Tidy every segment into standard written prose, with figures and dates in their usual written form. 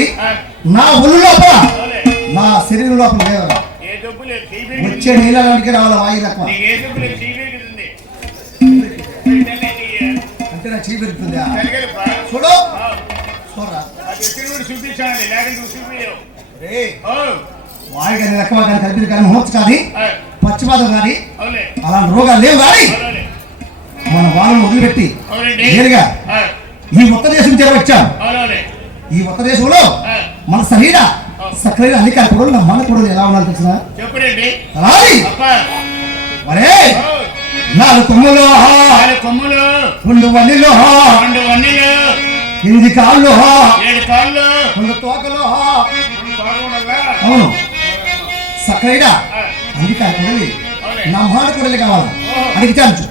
కానీ నా ఒళ్ళు లోపల నా శరీరం లోపల లేదు. వచ్చే నీళ్ళకి రావాలి వాయి రకం అంటే నా చీ పెరుగుతుందా చూడు చూడరా వాయి కానీ రకమా కానీ కలిపి కానీ మోర్చు కానీ పచ్చిపాదం కానీ అలాంటి రోగాలు లేవు కానీ మన వాళ్ళని వదిలిపెట్టి నేరుగా ఈ మొత్త దేశం చేరవచ్చాం. ఈ మొత్త దేశంలో మన శరీర సక్రైన అధికార కూడా నా మన కూడా ఎలా ఉండాలి తెలిసిన మరే 4 కొమ్ములు 2 వన్నెలు 8 కాళ్ళు 2 తోకలు అవును సక్రైన అధికార కొడలి నా మాట కొడలి కావాలి అడిగి చాలు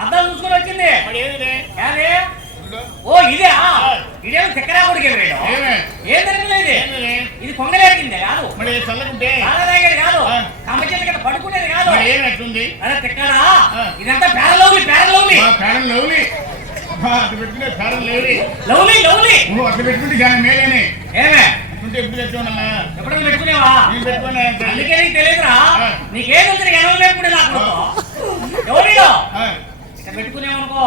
అద్దం చూసుకొని వచ్చింది ఓ ఇదే ఇదేమో చక్కెర కొడికే ఏం జరగలేదు ఇది కొంగలేగిందే కాదు తాగేది కాదు కమ్మ చేతి కింద పడుకునేది కాదు అరే తిక్కడా ఇదంతా పేరలౌలి ఎప్పుడైనా పెట్టుకునేవా అందుకే నీకు తెలియదురా నీకేం తెలుసు ఎనవలేపుడే నాకు ఎవరిలో పెట్టుకునేవనుకో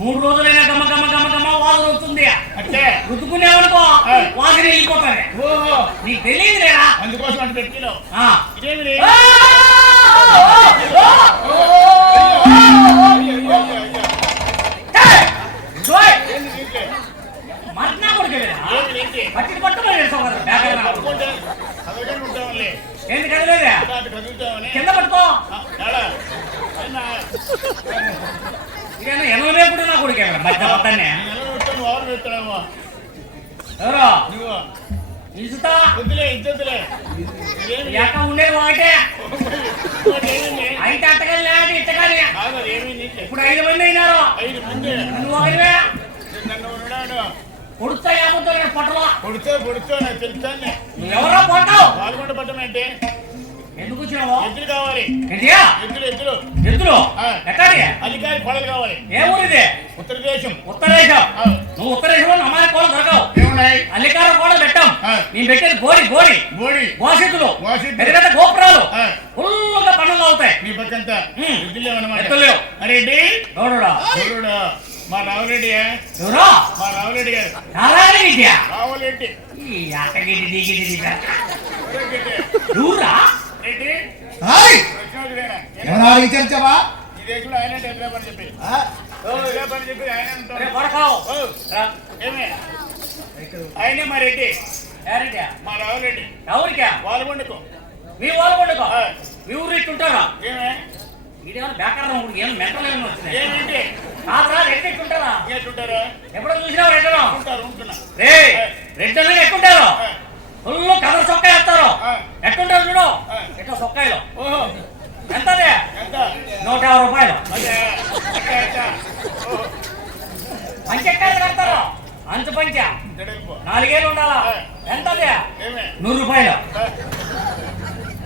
3 రోజులైనా గమ్మ గమ్మ గమ్మ గమ్మ వాసన వస్తుంది అంటే రుద్దుకునేవనుకో వాసన వెళ్ళిపోతాయి నీకు తెలియదురా అందుకోసం అంటే పెట్టుకున్నావు మర్నా కొడుకేదా పట్టి పట్టుకోలేదు ఏంటి కదలేదా కింద పట్టుకో ఇదేనా ఎనవలేపుడు నా కొడుకే మధ్య మొత్తాన్ని ఎవరో ఇసుతా వద్దులే ఇద్దరులే ఎక్క ఉండేది ఒకటే అయితే అట్టగలి ఇట్టగాలి ఇప్పుడు 5 మంది అయినారు 5 మంది నువ్వు ఒకరివే నన్ను ఉన్నాడు పొడుస్తా ఏమవుతా పట్టవా పొడుచో నాకు తెలుస్తాను ఎవరో పట్టావు పాల్గొండ పట్టం ఏంటి ఎందుకు వచ్చినావు ఎద్దులు కావాలి ఏంటియా ఎద్దులు ఎద్దులు ఎక్కడి అధికారి కొడలు కావాలి ఏ ఊరిది ఉత్తరదేశం నువ్వు ఉత్తరదేశంలో నమ్మాలి కోళ్ళు దొరకవు ఏమున్నాయి అల్లికారం కూడా పెట్టాం మేము పెట్టేది గోడి గోషెత్తులు గోషెత్తులు. పెద్ద పెద్ద గోపురాలు ఫుల్గా పనులు అవుతాయి నీ పక్కంతా ఎద్దులు అనమాట ఎత్తులేవు అరేంటి గౌడుడా చూడు మా రావురెడ్డి ఎవరో మా రావురెడ్డి గారు నారాయణ రావులెడ్డి ఈ అట్టగిడ్డి దిగిడి ఊరా ఏంటి హాయ్ కృష్ణోజుడేనా ఎవరు అడిగించావా ఈ దేశంలో ఆయన ఎదురా పని చెప్పి ఇదే పని చెప్పి ఆయన ఉంటాడు పడకావు ఏమే ఆయనే మా రెడ్డి మా రావురెడ్డి ఎవరికా పాల్గొండకు మీ వాళ్ళు పండుగ మీ ఊరు ఇట్టుంటారా ఏమే ఇదేమన్నా బేకారం ఏం మెంటల్ ఏమి వచ్చినాయి ఏమేంటి కాదురా రెడ్ ఎట్టుంటారా ఎట్టుంటారా ఎప్పుడో చూసినావు రెడ్డను ఉంటున్నా రే రెడ్ అనేది ఎట్టుంటారు ఫుల్ కలర్ సొక్కాయ వేస్తారు ఎట్టుంటారు చూడు ఎట్లా సొక్కాయలు ఓహో ఎంతదే ఎంత 150 రూపాయలు అదే ఓహో పంచెక్కాయలు కడతారు అంచు పంచ జడలిపో 4 ఏళ్ళు ఉండాలా ఎంతదే ఏమే 100 రూపాయలు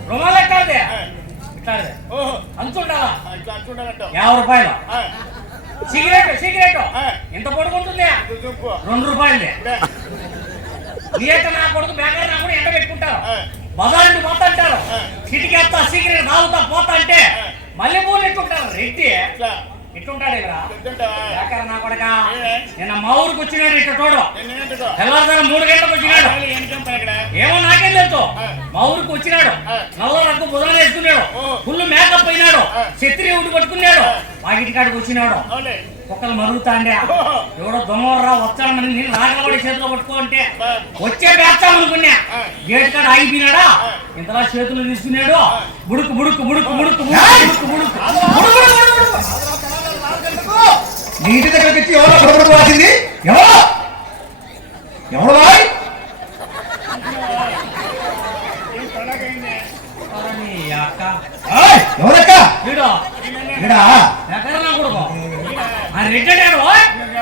రుమాలు ఎట్టాదే ఇట్లాదే ఓహో అంచు ఉండాలా ఇట్లా అంటుంటానంట 50 రూపాయలు సిగరెట్ ఎంత పొడుగుంటుంది చూపు 2 రూపాయలదే థియేటర్ నా కొడుకు బేకరీ నా కూడా ఎండ పెట్టుకుంటారు బజార్ నుండి పోతా అంటారు కిటికేస్తా సిగరెట్ తాగుతా పోతా అంటే మళ్ళీ పూలు ఎట్టుంటారు రెడ్డి ఇట్లా ఎట్టుంటాడు ఇవరా చెప్తుంటావా బేకరీ నా కొడక నిన్న మా ఊరికి వచ్చినాడు ఇట్ట తోడు ఎన్నింటికో తెల్లారుజాము 3 గంటలకు వచ్చినాడు ఏం ఇక్కడ ఏమో నాకేం తెలుసు మా ఊరికి వచ్చినాడు నల్ల రంగు బుధన వేసుకున్నాడు ఫుల్ మేకప్ అయినాడు ఛత్రి ఉడి పట్టుకున్నాడు వాకిటి కాడికి వచ్చినాడు అవులే కుక్కలు మరుగుతాండే ఎవడో దొంగరా వచ్చానని నేను రాగలబడి చేతిలో పట్టుకో అంటే వచ్చే వేస్తామనుకున్నా గేట్ కాడ ఆగిపోయినాడా ఇంతలా చేతులు తీసుకున్నాడు బుడుకు బుడుకు బుడుకు బుడుకు బుడుకు బుడుకు నీటి దగ్గరికి వచ్చి ఎవరో బుడబుడు వాసింది ఎవరో ఎవరు బాయ్ ఏం పండగైంది ఎవరక్క వీడు ఈడా ఎక్కడ నా కొడుకు ఆ రెడ్డాడు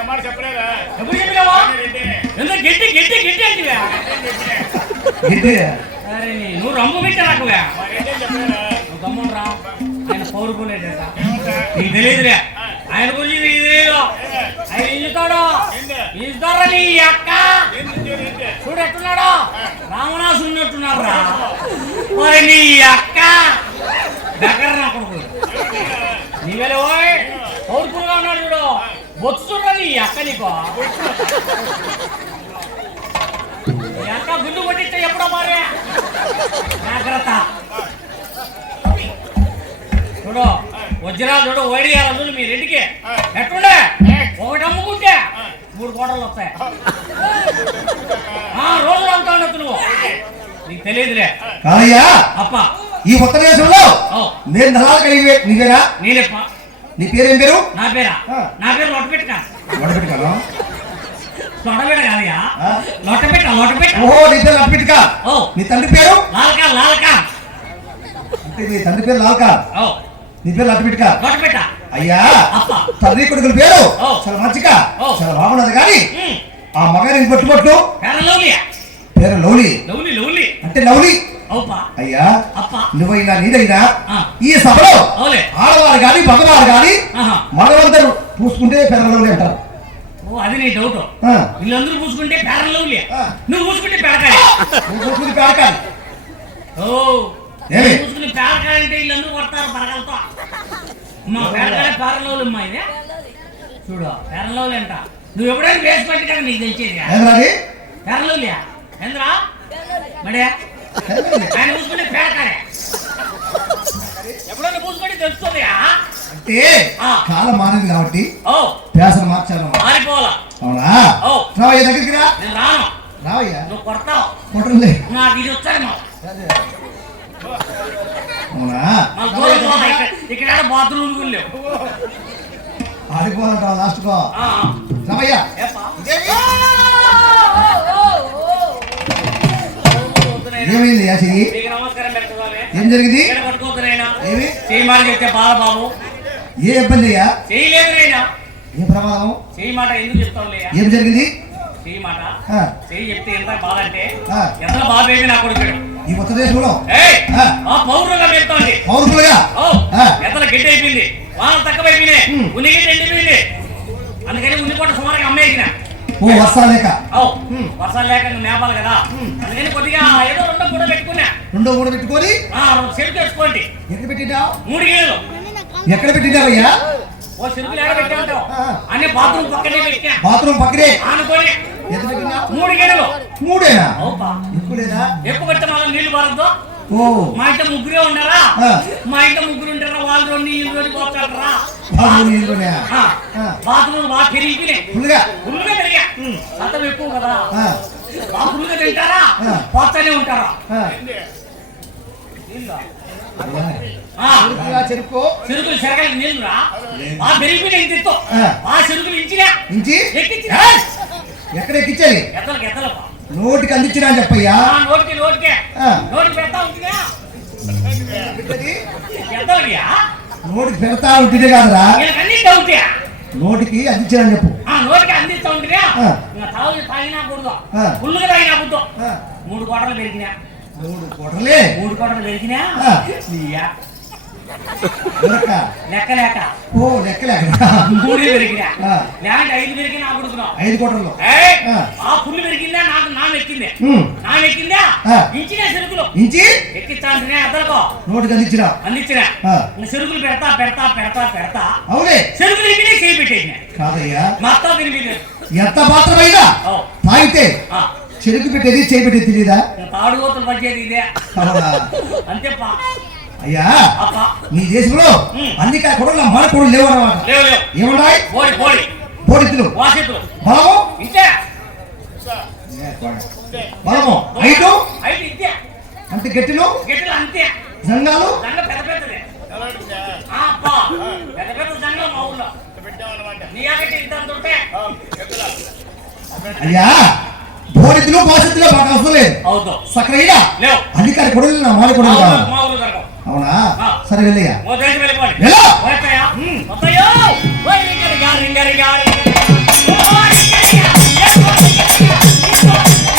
మాట చెప్పలేదా ఎప్పుడు చెప్పినావా రెడ్డి ఎందుకు గట్టి గట్టి గట్టి అంటే ఏంటి అరే నువ్వు రమ్ము పెట్టా నాకువే మా రెడ్డి చెప్పలేదా నువ్వు గమ్మునరా ఆయన పౌరుకోలేట ఏమంటా నీకు తెలియదులే ఆయన గురించి నీకు తెలియదు ఆయన ఇల్లుతాడు ఇస్తారా నీ అక్క చూడు ఎట్టున్నాడు రామనాసు ఉన్నట్టున్నారు రా మరి నీ అక్క దగ్గర నా కొడుకు నీవేలే ఓయ్ పౌరుకులుగా ఉన్నాడు చూడు బొచ్చు చూడరా నీ అక్క నీకు నీ అక్క గుండు కొట్టిస్తే ఎప్పుడో మారే జాగ్రత్త చూడు వజ్రాలు చూడు ఓడియాలు చూడు మీ రెడ్డికి ఎట్టుండే ఒకటి అమ్ముకుంటే 3 కోటలు వస్తాయి రోజులు అవుతా ఉండొచ్చు నువ్వు నీకు తెలియదులే కాదయ్యా అప్ప ఈ ఉత్తరదేశంలో నేను దళాలు కలిగి నీవేనా నేనేప్ప నీ పేరేం పేరు నా పేరు లొట్టపెట్టుక మొదలుపెట్టుకాను లొట్టపెట్ట కాదయ్యా లొట్టపెట్ట ఓహో నీ పేరు లట్పిట్కా ఓ నీ తండ్రి పేరు లాల్కా అంటే నీ తండ్రి పేరు లాల్కా ఓ నీ పేరు లట్పిట్కా లొట్టపెట్ట అయ్యా అప్ప తండ్రి కొడుకుల పేరు ఓ. చాలా మంచిగా ఓ. చాలా బాగున్నది కానీ ఆ మగానికి పట్టుబట్టు పేరు లౌలి అంటే లౌలి అవుపా అయ్యా అప్ప నువ్వైనా నీదైనా ఆ. ఈ సభలో అవులే ఆడవారు గాని మగవారు గాని ఆహా. మగవందరూ పూసుకుంటే పేరు లౌలి అంటారు ఓ అది నీ డౌట్ ఆ. వీళ్ళందరూ పూసుకుంటే పేరలవులే ఆ. నువ్వు పూసుకుంటే పేరకాయ నువ్వు పూసుకుంటే పేరకాలి ఓ ఏమి? నువ్వు పూసుకుని పేరకాయ అంటే వీళ్ళందరూ కొడతారు పరగలతో మా పేరకాయ పేరలవులు అమ్మా ఇదే చూడు పేరలవులు అంట నువ్వు ఎప్పుడైనా వేసి పెట్టి కదా నీకు తెలిసేది ఏంద్రాది పేరలవులే ఏంద్రా మడే ఆయన పూసుకుంటే పేరకాయ ఎప్పుడైనా పూసుకుంటే తెలుస్తుంది అంటే ఆ. కాలం మారింది కాబట్టి ఓ పేసను మార్చాను మారిపోవాలా అవునా ఓ రావయ్య దగ్గరికి రా నేను రాను రావయ్యా నువ్వు కొడతావు కొట్టలే నాకు ఇది వచ్చాను అవునా ఇక్కడ బాత్రూమ్ లేవు ఆడిపోవాలంటావా లాస్ట్ కో రావయ్యా ఏపా? జరిగిందయ్యా చెయ్యి? నీకు నమస్కారం పెడుతున్నానే. ఏం జరిగింది? ఇక్కడ పట్టుకోవద్దు నాయనా. ఏమి? చెయ్యి మాట చెప్తే బాధ బాబు. ఏ ఇబ్బంది అయ్యా? చేయలేదు నాయనా. ఏ ప్రమాదం? చెయ్యి మాట ఎందుకు చెప్తావులేయా? ఏం జరిగింది? చెయ్యి మాట ఆ, చెయ్యి చెప్తే ఎంత బాధ అంటే ఆ. ఎంత బాధ ఏమి నా కొడుకు. ఈ కొత్త దేశంలో ఏయ్ ఆ. ఆ పౌరులుగా వెళ్తాండి. పౌరులుగా ఓ ఆ. ఎత్తల గిడ్డ అయిపోయింది, వాళ్ళ తక్కువైపోయినాయి, ఉమ్. ఉనికి ఎండిపోయింది. అందుకని ఉల్లిపొట్ట సుమారుగా అమ్మేసిన. ఓ వర్షాలు లేక ఓ ఉమ్. వర్షాలు లేక మేపాలి కదా, ఉమ్. అందుకని కొద్దిగా ఏదో రెండో కూడా పెట్టుకున్నా. రెండో మూడు పెట్టుకొని చెరుకు వేసుకోండి. ఎక్కడ పెట్టినావు? 3 గిన్నెలు. ఎక్కడ పెట్టినావయ్యా? ఓ చెరుకులు ఏడ పెట్టావు ఆ. అన్ని బాత్రూమ్ పక్కనే పెట్టా బాత్రూమ్ పక్కనే అనుకోని. ఎంత పెట్టినావు? 3 గిన్నెలు. మూడేనా? అవుపా ఎక్కువ లేదా? ఎక్కువ పెడితే మళ్ళీ నీళ్లు పడద్దు. ఓ మా ఇంట్లో ముగ్గురే ఉన్నారా? ఆ. మా ఇంట్లో ముగ్గురు ఉంటారా? వాళ్ళు 2 నీళ్ళు 2 పోతారా? బాత్రూమ్ నీళ్ళున్నాయా? ఆ. బాత్రూమ్ బాగా పెరిగిపోయినాయి. ఫుల్గా ఫుల్గా పెరిగా. శాతం ఎక్కువ కదా, ఆ, బాగా ఫుల్గా తింటారా? ఆ. పోతానే ఉంటారా? ఆ. నీళ్ళా? ఆ, ఫుల్గా చెరుకు చెరుకులు చెరగలి నీళ్ళురా బాగా పెరిగిపోయినాయి. ఇంత ఆ. ఆ చెరుకులు ఇంచినా ఇంచి ఎక్కించినా ఎక్కడ ఎక్కించాలి? ఎద్దలకు ఎద్దలకు నోటికి అందించినా అని చెప్పయ్యా. నోటికి నోటికే ఆ. నోటికి పెడతా ఉంటుందా? పెట్టేది? ఎద్దలకియా నోటికి పెడతా ఉంటేనే కాదురా, వీళ్ళకన్నీ డౌట్యా. నోటికి అందించినా అని చెప్పు. నోటికి అందిస్తా ఉంటుందా? ఆ. ఇంకా తాగినా కూడదు, ఆ. ఫుల్గా తాగినా కూడదు. ఆ, 3 కోటలు పెరిగినా, 3 కోటలే 3 కోటలు పెరిగినా. ఆ. నీయా దొరక్క. లెక్క లేక ఓ లెక్కలే 3 పెరిగినా, ఆ. లేదంటే 5 పెరిగినా అడుగుతున్నావు. 5 కోటల్లో ఆ ఆ. పుల్లు పెరిగిందా? నాకు నామెక్కిందే, ఉమ్. నామెక్కిందా? ఆ. ఇంచినా చెరుకులు ఇంచి ఎక్కిస్తాంటే అద్దలకో నోటికి అందించినా. అందించిన. ఆ. చెరుకులు పెడతా పెడతా పెడతా పెడతా అవునే చెరుకులు ఎక్కినే చేయి పెట్టేసిన. కాదయ్యా, మొత్తం తినిపించలేదు. ఎంత మాత్రమైనా తాగితే చెరుకు పెట్టేది చేయి పెట్టేది తెలియదా? తాడుగోతులు పనిచేది ఇదే. అవునా? అంతేపా. అయ్యా, అప్ప నీ దేశంలో ఉమ్. అన్ని కూడా మానకూడదు లేవు అన్నమాట. లేవు లేవు. ఏమన్నాయి? బోడి బోడి బోడితులు వాసితులు బలము ఇంతే. బలము ఐదు అయితే ఇంతే. అంతే గట్టిలు గిట్టలు అంతే. జంగాలు దండ పెద్ద పెద్దదే. అప్పా పెద్ద పెద్ద దండలు మా ఊళ్ళో పెట్టామన్నమాట. నీ యాగట్టి ఇంత ఉంటే. అయ్యా, బోడితులు భవిష్యత్తులో మాకు అవసరం లేదు. అవుతావు సక్రయ్య లేవు. అధికారి కొడుకు నా మాన కొడుకు కావాలి. మా ఊళ్ళు జరగవు. అవునా? ఆ. సరే వెళ్ళయ్యా. ఓ దేశం వెళ్ళిపోండి. వెళ్ళు. పోతాయా? వస్తాయో. ఓయ్ రింగరి గారి రింగరి గారి